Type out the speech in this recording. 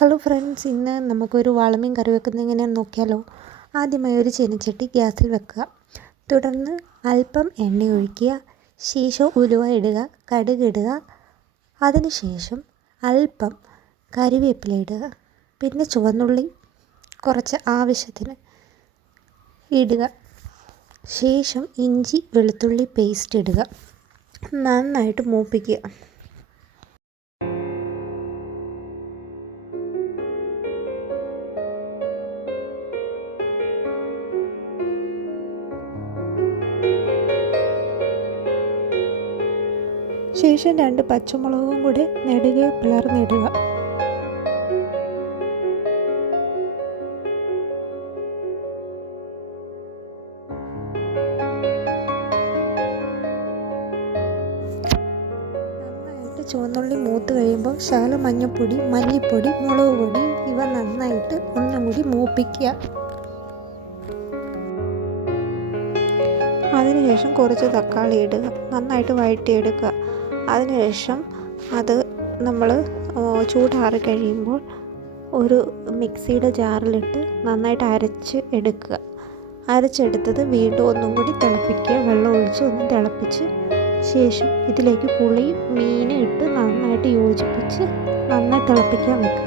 Hello friends, ഇന്ന് നമുക്കൊരു വാളമീൻ കറി വെക്കുന്നത് എങ്ങനെയാണെന്ന് നോക്കിയാലോ. ആദ്യമായി ഒരു ചീനച്ചട്ടി ഗ്യാസിൽ വെക്കുക. തുടർന്ന് അല്പം എണ്ണ ഒഴിക്കുക. ശേഷം ഉലുവ ഇടുക, കടുക് ഇടുക. അതിനുശേഷം അല്പം കറിവേപ്പില ഇടുക. പിന്നെ ചുവന്നുള്ളി കുറച്ച് ആവശ്യത്തിന് ഇടുക. ശേഷം ഇഞ്ചി വെളുത്തുള്ളി പേസ്റ്റ് ഇടുക. നന്നായിട്ട് മൂപ്പിക്കുക. ശേഷം 2 പച്ചമുളകും കൂടി നെടുകെ പിളർന്നിടുക. നന്നായിട്ട് ചുവന്നുള്ളി മൂത്ത് കഴിയുമ്പോൾ ശകലം മഞ്ഞൾപ്പൊടി, മല്ലിപ്പൊടി, മുളക് പൊടി ഇവ നന്നായിട്ട് ഒന്നും കൂടി മൂപ്പിക്കുക. അതിനുശേഷം കുറച്ച് തക്കാളി ഇടുക. നന്നായിട്ട് വഴറ്റിയെടുക്കുക. അതിനുശേഷം അത് നമ്മൾ ചൂടാറി കഴിയുമ്പോൾ ഒരു മിക്സിയുടെ ജാറിലിട്ട് നന്നായിട്ട് അരച്ച് എടുക്കുക. അരച്ചെടുത്തത് വീണ്ടും ഒന്നും കൂടി തിളപ്പിക്കുക. വെള്ളം ഒഴിച്ച് ഒന്ന് തിളപ്പിച്ച് ശേഷം ഇതിലേക്ക് പുളി മീൻ ഇട്ട് നന്നായിട്ട് യോജിപ്പിച്ച് നന്നായി തിളപ്പിക്കാൻ വെക്കുക.